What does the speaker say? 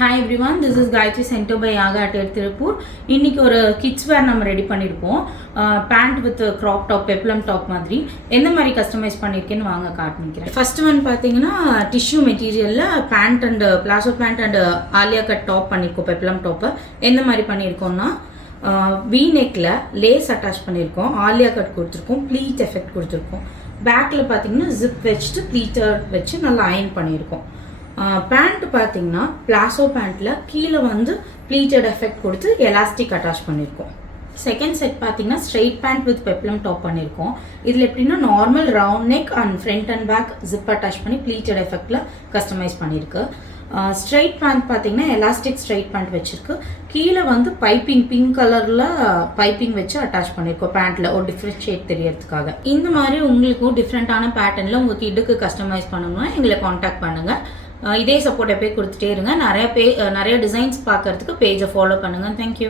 Hi everyone, this is Gayatri Center by Yaga at Tirupur. இன்னைக்கு ஒரு kids வேர் நம்ம ready பண்ணியிருப்போம். Pant with crop top peplum top மாதிரி எந்த மாதிரி கஸ்டமைஸ் பண்ணியிருக்கேன்னு வாங்க காட்டிக்கிறேன். ஃபர்ஸ்ட் ஒன் பார்த்தீங்கன்னா டிஷ்யூ மெட்டீரியலில் pant and palazzo pant and Alia cut top பண்ணியிருக்கோம். பெப்ளம் டாப்பை எந்த மாதிரி பண்ணியிருக்கோம்னா வி நெக்கில் லேஸ் அட்டாச் பண்ணியிருக்கோம், ஆலியா கட் கொடுத்துருக்கோம், ப்ளீட் எஃபெக்ட் கொடுத்துருக்கோம். பேக்கில் பார்த்தீங்கன்னா ஜிப் வச்சுட்டு ப்ளீட்டர் வச்சு நல்லா அயன் பண்ணியிருக்கோம். பேண்ட் பார்த்தீங்கன்னா பிளாசோ பேண்ட்டில் கீழே வந்து ப்ளீட்டட் எஃபெக்ட் கொடுத்து எலாஸ்டிக் அட்டாச் பண்ணியிருக்கோம். செகண்ட் செட் பார்த்தீங்கன்னா straight pant with peplum top பண்ணியிருக்கோம். இதில் எப்படின்னா normal round neck and front and back zip attach பண்ணி ப்ளீட்டட் எஃபெக்டில் கஸ்டமைஸ் பண்ணியிருக்கு. ஸ்ட்ரெயிட் பேண்ட் பார்த்தீங்கன்னா எலாஸ்டிக் ஸ்ட்ரெயிட் பேண்ட் வச்சுருக்கு. கீழே வந்து பைப்பிங் பிங்க் கலரில் பைப்பிங் வச்சு அட்டாச் பண்ணியிருக்கோம் பேண்ட்டில் ஒரு டிஃப்ரெண்ட் ஷேட் தெரியறதுக்காக. இந்த மாதிரி உங்களுக்கும் டிஃப்ரெண்ட்டான பேட்டர்னில் உங்கள் கிட்டுக்கு கஸ்டமைஸ் பண்ணணும்னா எங்களை காண்டாக்ட் பண்ணுங்கள். இதே சப்போர்ட் எப்போயே கொடுத்துட்டே இருங்க. நிறைய டிசைன்ஸ் பார்க்கறதுக்கு பேஜை ஃபாலோ பண்ணுங்கள். தேங்க்யூ.